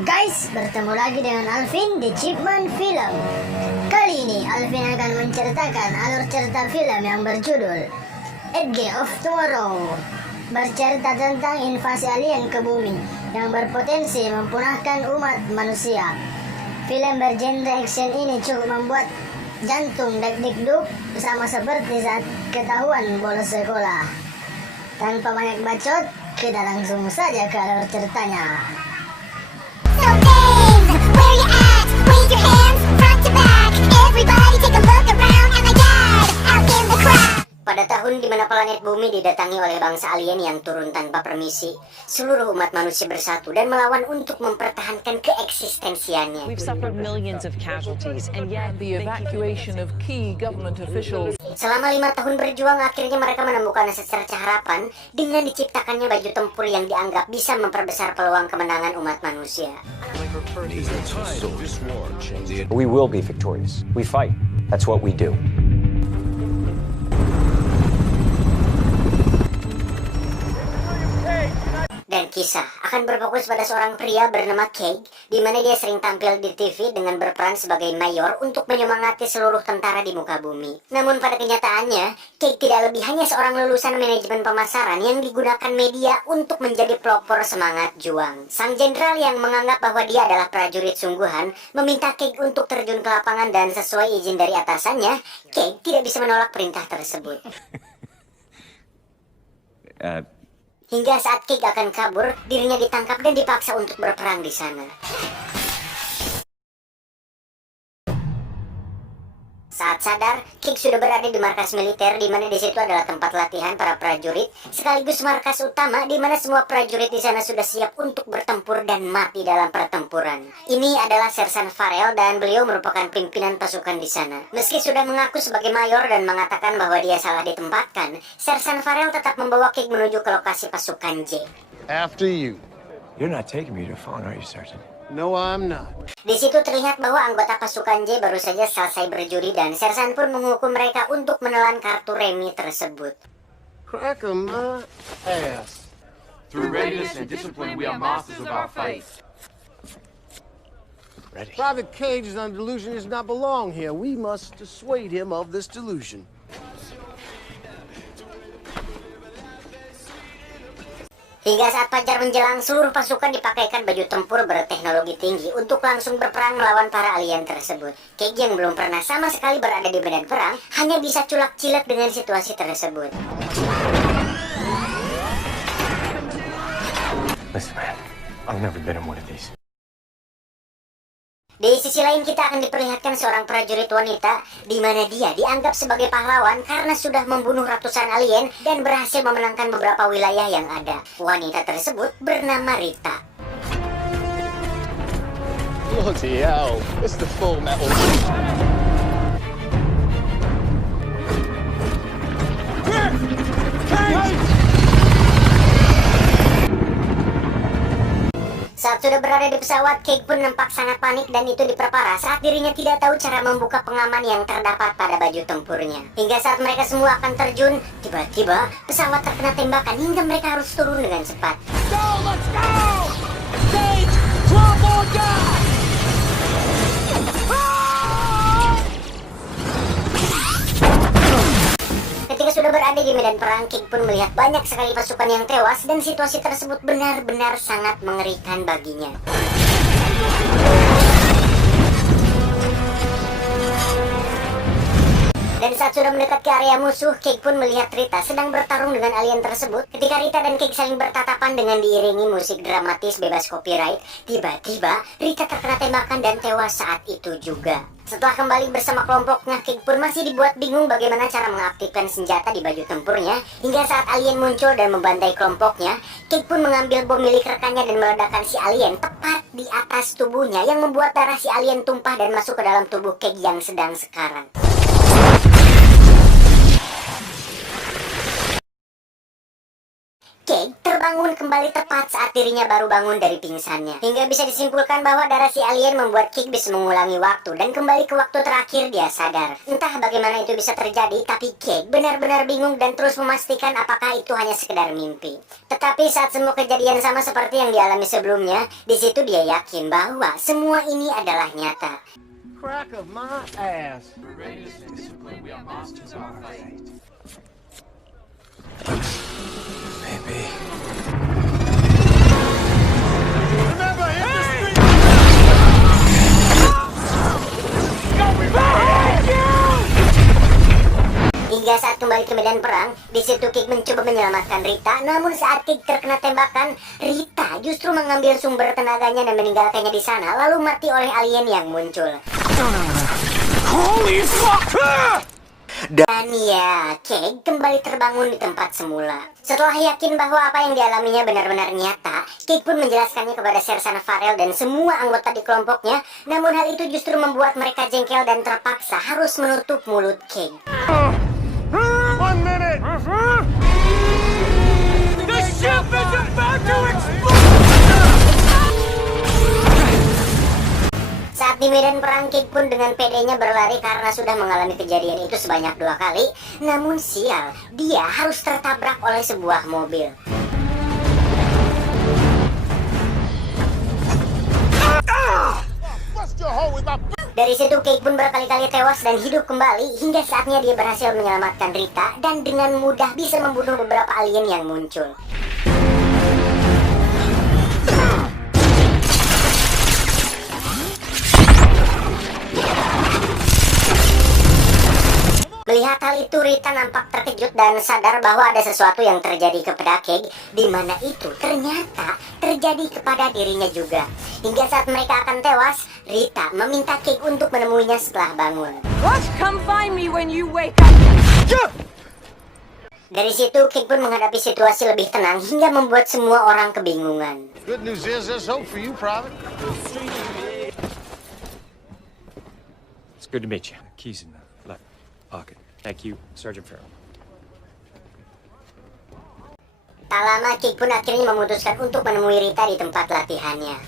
Halo guys, bertemu lagi dengan Alvin di Chipman Film. Kali ini Alvin akan menceritakan alur cerita film yang berjudul Edge of Tomorrow. Bercerita tentang invasi alien ke bumi yang berpotensi mempunahkan umat manusia. Film bergenre action ini cukup membuat jantung deg-deg sama seperti saat ketahuan bolos sekolah. Tanpa banyak bacot, kita langsung saja ke alur ceritanya. So Dave, where you at? Wave your hands, front to back. Everybody take a look around, and my dad out in the crowd. Pada tahun di mana planet bumi didatangi oleh bangsa alien yang turun tanpa permisi, seluruh umat manusia bersatu dan melawan untuk mempertahankan keeksistensiannya. We've suffered millions of casualties, and yet the evacuation of key government officials. Selama 5 tahun berjuang, akhirnya mereka menemukan secercah harapan dengan diciptakannya baju tempur yang dianggap bisa memperbesar peluang kemenangan umat manusia. We will be victorious. We fight. That's what we do. Dan kisah akan berfokus pada seorang pria bernama Cage, di mana dia sering tampil di TV dengan berperan sebagai mayor untuk menyemangati seluruh tentara di muka bumi. Namun pada kenyataannya, Cage tidak lebih hanya seorang lulusan manajemen pemasaran yang digunakan media untuk menjadi pelopor semangat juang. Sang jenderal yang menganggap bahwa dia adalah prajurit sungguhan, meminta Cage untuk terjun ke lapangan dan sesuai izin dari atasannya, Cage tidak bisa menolak perintah tersebut. Hingga saat Cage akan kabur, dirinya ditangkap dan dipaksa untuk berperang di sana. Saat sadar, Cage sudah berada di markas militer, di mana di situ adalah tempat latihan para prajurit, sekaligus markas utama di mana semua prajurit di sana sudah siap untuk bertempur dan mati dalam pertempuran. Ini adalah Sersan Farrell dan beliau merupakan pimpinan pasukan di sana. Meski sudah mengaku sebagai mayor dan mengatakan bahwa dia salah ditempatkan, Sersan Farrell tetap membawa Cage menuju ke lokasi pasukan J. After you. You're not taking me to a phone, are you, Sergeant? No, I'm not. Di situ terlihat bahwa anggota pasukan J baru saja selesai berjudi dan Sersan pun menghukum mereka untuk menelan kartu remi tersebut. Crack 'em my ass. Through readiness and discipline, we are masters of our fate. Ready. Private Cage's on delusion does not belong here. We must dissuade him of this delusion. Hingga saat fajar menjelang, seluruh pasukan dipakaikan baju tempur berteknologi tinggi untuk langsung berperang melawan para alien tersebut. Cage yang belum pernah sama sekali berada di medan perang hanya bisa culak-cilak dengan situasi tersebut. Listen, man. I've never been in one of these. Di sisi lain kita akan diperlihatkan seorang prajurit wanita di mana dia dianggap sebagai pahlawan karena sudah membunuh ratusan alien dan berhasil memenangkan beberapa wilayah yang ada. Wanita tersebut bernama Rita. Bloody hell. It's the full metal. Saat sudah berada di pesawat, Cage pun nampak sangat panik dan itu diperparah saat dirinya tidak tahu cara membuka pengaman yang terdapat pada baju tempurnya. Hingga saat mereka semua akan terjun, tiba-tiba pesawat terkena tembakan hingga mereka harus turun dengan cepat. Go, let's go! Cage, drop more gas! Ketika sudah berada di medan perang, Cage pun melihat banyak sekali pasukan yang tewas dan situasi tersebut benar-benar sangat mengerikan baginya. Dan saat sudah mendekat ke area musuh, Cage pun melihat Rita sedang bertarung dengan alien tersebut. Ketika Rita dan Cage saling bertatapan dengan diiringi musik dramatis bebas copyright, tiba-tiba Rita terkena tembakan dan tewas saat itu juga. Setelah kembali bersama kelompoknya, Cage pun masih dibuat bingung bagaimana cara mengaktifkan senjata di baju tempurnya. Hingga saat alien muncul dan membantai kelompoknya, Cage pun mengambil bom milik rekannya dan meledakkan si alien tepat di atas tubuhnya yang membuat darah si alien tumpah dan masuk ke dalam tubuh Cage yang sedang sekarat. Cage terbangun kembali tepat saat dirinya baru bangun dari pingsannya. Hingga bisa disimpulkan bahwa darah si alien membuat Cake bisa mengulangi waktu dan kembali ke waktu terakhir dia sadar. Entah bagaimana itu bisa terjadi, tapi Cake benar-benar bingung dan terus memastikan apakah itu hanya sekedar mimpi. Tetapi saat semua kejadian sama seperti yang dialami sebelumnya, di situ dia yakin bahwa semua ini adalah nyata. Crack of my ass. Remember, hit the street. Hingga saat kembali ke medan perang, di situ Cake mencoba menyelamatkan Rita. Namun saat Cake terkena tembakan, Rita justru mengambil sumber tenaganya dan meninggalkannya di sana, lalu mati oleh alien yang muncul. Holy fuck! Dan ya, Cake kembali terbangun di tempat semula. Setelah yakin bahwa apa yang dialaminya benar-benar nyata, Cake pun menjelaskannya kepada Sersan Farrell dan semua anggota di kelompoknya. Namun hal itu justru membuat mereka jengkel dan terpaksa harus menutup mulut Cake. 1 minute. The ship is about to explode! Saat di medan perang, Cake pun dengan pedenya berlari karena sudah mengalami kejadian itu sebanyak 2 kali. Namun sial, dia harus tertabrak oleh sebuah mobil. Bust your hole with my. Dari situ Cake pun berkali-kali tewas dan hidup kembali hingga saatnya dia berhasil menyelamatkan Rita dan dengan mudah bisa membunuh beberapa alien yang muncul. Melihat hal itu, Rita nampak terkejut dan sadar bahwa ada sesuatu yang terjadi kepada Cake, di mana itu ternyata terjadi kepada dirinya juga. Hingga saat mereka akan tewas, Rita meminta Cake untuk menemuinya setelah bangun. What? Come find me when you wake up. Dari situ, Cake pun menghadapi situasi lebih tenang hingga membuat semua orang kebingungan. Good news is there's hope for you, Private. It's good to meet you. Keys in the left pocket. Thank you, Sergeant Farrell. Tak lama, Cake pun akhirnya memutuskan untuk menemui Rita di tempat latihannya.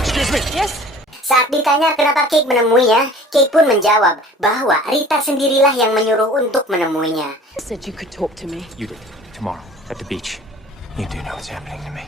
Excuse me. Yes? Saat ditanya kenapa Cake menemuinya, Cake pun menjawab bahwa Rita sendirilah yang menyuruh untuk menemuinya. Said you could talk to me. You did. Tomorrow, at the beach. You do know what's happening to me.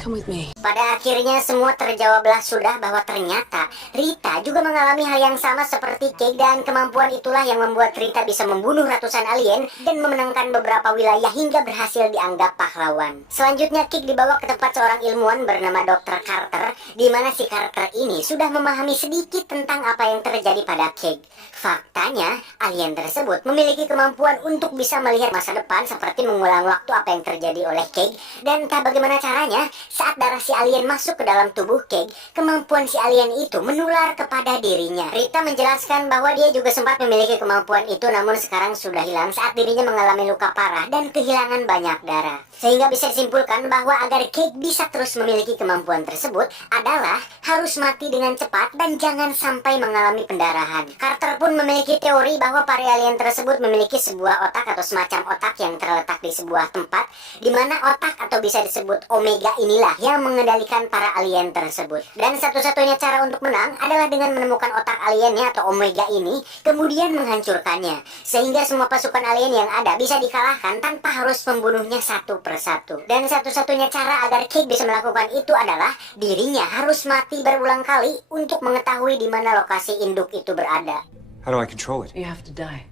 Come with me. Pada akhirnya semua terjawablah sudah bahwa ternyata Rita juga mengalami hal yang sama seperti Cake dan kemampuan itulah yang membuat Rita bisa membunuh ratusan alien dan memenangkan beberapa wilayah hingga berhasil dianggap pahlawan. Selanjutnya Cake dibawa ke tempat seorang ilmuwan bernama Dr. Carter, di mana si Carter ini sudah memahami sedikit tentang apa yang terjadi pada Cake. Faktanya, alien tersebut memiliki kemampuan untuk bisa melihat masa depan seperti mengulang waktu apa yang terjadi oleh Cake, dan entah bagaimana caranya, saat darah si alien masuk ke dalam tubuh Cake, kemampuan si alien itu menular kepada dirinya. Rita menjelaskan bahwa dia juga sempat memiliki kemampuan itu, namun sekarang sudah hilang saat dirinya mengalami luka parah dan kehilangan banyak darah. Sehingga bisa disimpulkan bahwa agar Cake bisa terus memiliki kemampuan tersebut adalah harus mati dengan cepat dan jangan sampai mengalami pendarahan. Carter pun memiliki teori bahwa para alien tersebut memiliki sebuah otak atau semacam otak yang terletak di sebuah tempat, di mana otak atau bisa disebut Omega inilah yang mengendalikan para alien tersebut. Dan satu-satunya cara untuk menang adalah dengan menemukan otak aliennya atau Omega ini, kemudian menghancurkannya, sehingga semua pasukan alien yang ada bisa dikalahkan tanpa harus membunuhnya satu persatu. Dan satu-satunya cara agar Cake bisa melakukan itu adalah dirinya harus mati berulang kali untuk mengetahui di mana lokasi induk itu berada. How do I control it? You have to die.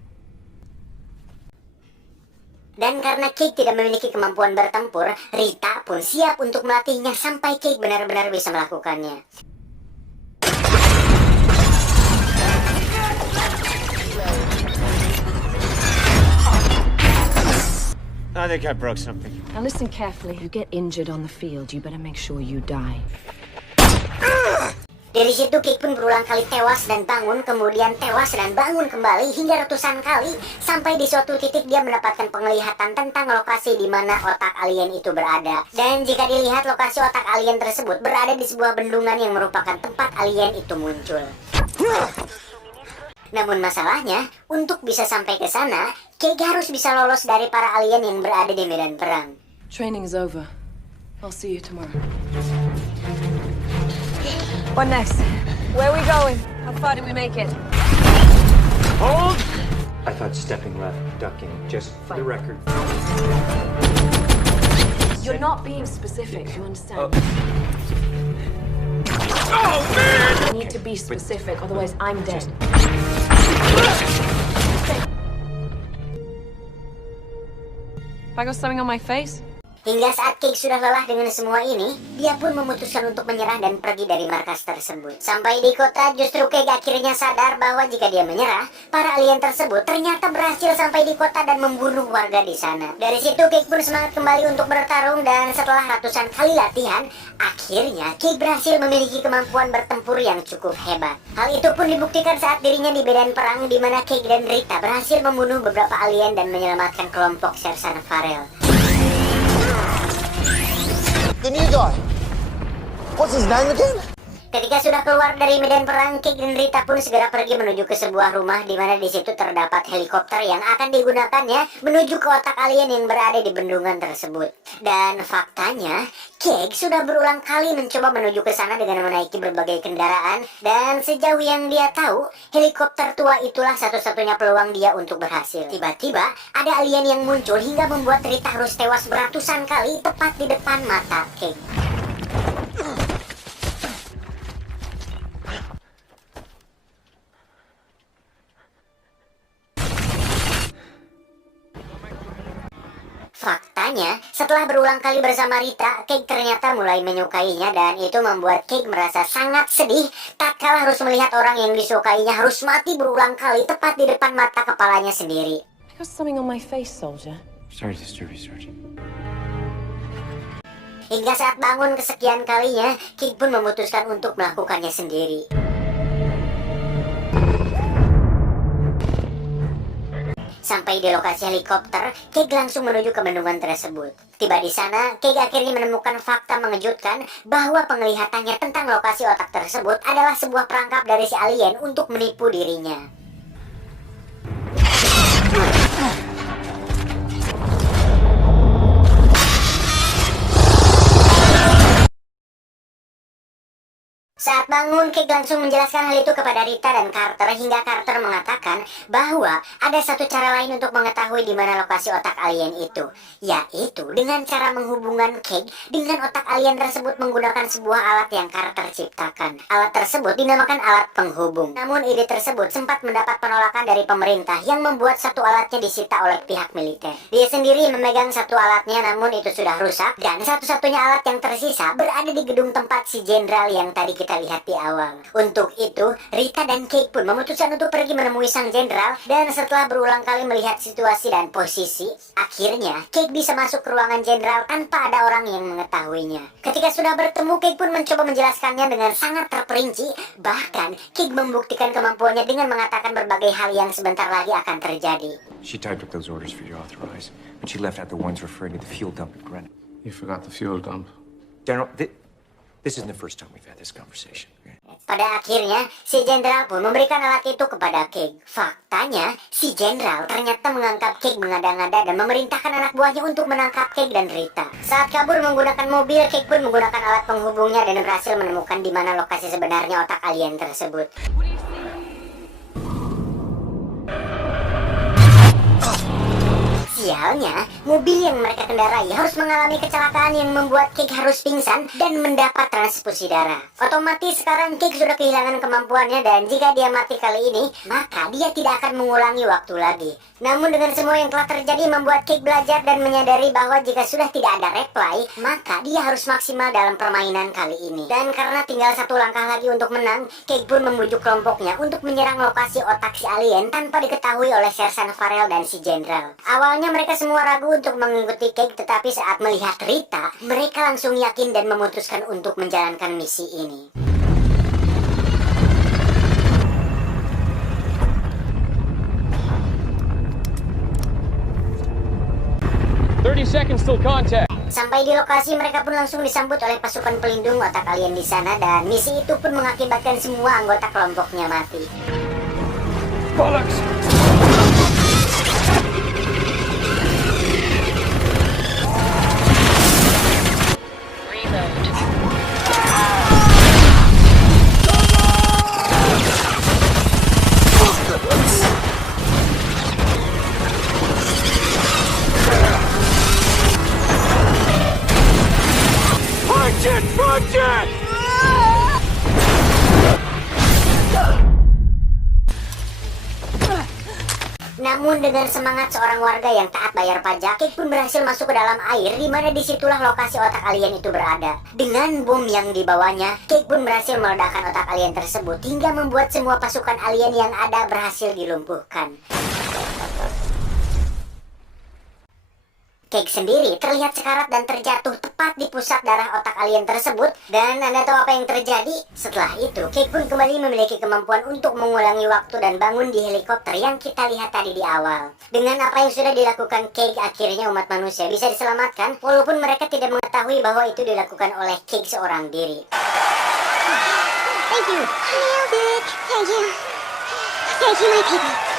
Dan karena Cake tidak memiliki kemampuan bertempur, Rita pun siap untuk melatihnya sampai Cake benar-benar bisa melakukannya. I think I broke something. Now listen carefully. You get injured on the field, you better make sure you die. Dari situ Cake pun berulang kali tewas dan bangun, kemudian tewas dan bangun kembali hingga ratusan kali, sampai di suatu titik dia mendapatkan penglihatan tentang lokasi di mana otak alien itu berada. Dan jika dilihat, lokasi otak alien tersebut berada di sebuah bendungan yang merupakan tempat alien itu muncul. Namun masalahnya, untuk bisa sampai ke sana, Cage harus bisa lolos dari para alien yang berada di medan perang. Training is over. I'll see you tomorrow. What next? Where are we going? How far did we make it? Hold! I thought stepping left, ducking, just for the record. You're not being specific, you understand? Oh, man! I need to be specific, otherwise I'm dead. Have I got something on my face? Hingga saat Cage sudah lelah dengan semua ini, dia pun memutuskan untuk menyerah dan pergi dari markas tersebut. Sampai di kota, justru Cage akhirnya sadar bahwa jika dia menyerah, para alien tersebut ternyata berhasil sampai di kota dan membunuh warga di sana. Dari situ Cage pun semangat kembali untuk bertarung, dan setelah ratusan kali latihan, akhirnya Cage berhasil memiliki kemampuan bertempur yang cukup hebat. Hal itu pun dibuktikan saat dirinya di medan perang, di mana Cage dan Rita berhasil membunuh beberapa alien dan menyelamatkan kelompok Sersan Farrell. The new guy. What's his name again? Ketika sudah keluar dari medan perang, Cage dan Rita pun segera pergi menuju ke sebuah rumah, di mana di situ terdapat helikopter yang akan digunakannya menuju ke otak alien yang berada di bendungan tersebut. Dan faktanya, Cage sudah berulang kali mencoba menuju ke sana dengan menaiki berbagai kendaraan, dan sejauh yang dia tahu, helikopter tua itulah satu-satunya peluang dia untuk berhasil. Tiba-tiba, ada alien yang muncul hingga membuat Rita harus tewas beratusan kali tepat di depan mata Cage. Faktanya, setelah berulang kali bersama Rita, Cage ternyata mulai menyukainya, dan itu membuat Cage merasa sangat sedih tatkala harus melihat orang yang disukainya harus mati berulang kali tepat di depan mata kepalanya sendiri. I got something on my face, soldier. Sorry to disturb you, Sergeant. Hingga saat bangun kesekian kalinya, Cage pun memutuskan untuk melakukannya sendiri. Sampai di lokasi helikopter, Cage langsung menuju ke bendungan tersebut. Tiba di sana, Cage akhirnya menemukan fakta mengejutkan bahwa penglihatannya tentang lokasi otak tersebut adalah sebuah perangkap dari si alien untuk menipu dirinya. Saat bangun, Cage langsung menjelaskan hal itu kepada Rita dan Carter, hingga Carter mengatakan bahwa ada satu cara lain untuk mengetahui di mana lokasi otak alien itu, yaitu dengan cara menghubungkan Cage dengan otak alien tersebut menggunakan sebuah alat yang Carter ciptakan. Alat tersebut dinamakan alat penghubung. Namun ide tersebut sempat mendapat penolakan dari pemerintah yang membuat satu alatnya disita oleh pihak militer. Dia sendiri memegang satu alatnya, namun itu sudah rusak, dan satu-satunya alat yang tersisa berada di gedung tempat si jenderal yang tadi kita lihat di awal. Untuk itu, Rita dan Cage pun memutuskan untuk pergi menemui sang jenderal, dan setelah berulang kali melihat situasi dan posisi, akhirnya Cage bisa masuk ke ruangan jenderal tanpa ada orang yang mengetahuinya. Ketika sudah bertemu, Cage pun mencoba menjelaskannya dengan sangat terperinci, bahkan Cage membuktikan kemampuannya dengan mengatakan berbagai hal yang sebentar lagi akan terjadi. She typed up those orders for you to authorize, but she left out the ones referring to the fuel dump at Grenada. You forgot the fuel dump. General, this isn't the first time we've had this conversation. Okay? Pada akhirnya, si jenderal pun memberikan alat itu kepada Cage. Faktanya, si jenderal ternyata menganggap Cage mengada-ngada dan memerintahkan anak buahnya untuk menangkap Cage dan Rita. Saat kabur menggunakan mobil, Cage pun menggunakan alat penghubungnya dan berhasil menemukan di mana lokasi sebenarnya otak alien tersebut. Sialnya, mobil yang mereka kendarai harus mengalami kecelakaan yang membuat Cage harus pingsan dan mendapat transfusi darah. Otomatis sekarang Cage sudah kehilangan kemampuannya, dan jika dia mati kali ini, maka dia tidak akan mengulangi waktu lagi. Namun dengan semua yang telah terjadi membuat Cage belajar dan menyadari bahwa jika sudah tidak ada reply, maka dia harus maksimal dalam permainan kali ini. Dan karena tinggal satu langkah lagi untuk menang, Cage pun membujuk kelompoknya untuk menyerang lokasi otak si alien tanpa diketahui oleh Sersan Farrell dan si jenderal. Awalnya mereka semua ragu untuk mengikuti Cage, tetapi saat melihat Rita, mereka langsung yakin dan memutuskan untuk menjalankan misi ini. Seconds till contact. Sampai di lokasi, mereka pun langsung disambut oleh pasukan pelindung otak alien di sana, dan misi itu pun mengakibatkan semua anggota kelompoknya mati. Bollocks! Punch it! Punch it! Namun dengan semangat seorang warga yang taat bayar pajak, Cake pun berhasil masuk ke dalam air, di mana disitulah lokasi otak alien itu berada. Dengan bom yang dibawanya, Cake pun berhasil meledakkan otak alien tersebut hingga membuat semua pasukan alien yang ada berhasil dilumpuhkan. Cake sendiri terlihat sekarat dan terjatuh tepat di pusat darah otak alien tersebut. Dan Anda tahu apa yang terjadi? Setelah itu, Cake pun kembali memiliki kemampuan untuk mengulangi waktu dan bangun di helikopter yang kita lihat tadi di awal. Dengan apa yang sudah dilakukan Cake, akhirnya umat manusia bisa diselamatkan, walaupun mereka tidak mengetahui bahwa itu dilakukan oleh Cake seorang diri. Thank you. Nailed it. Thank you. Thank you, my people.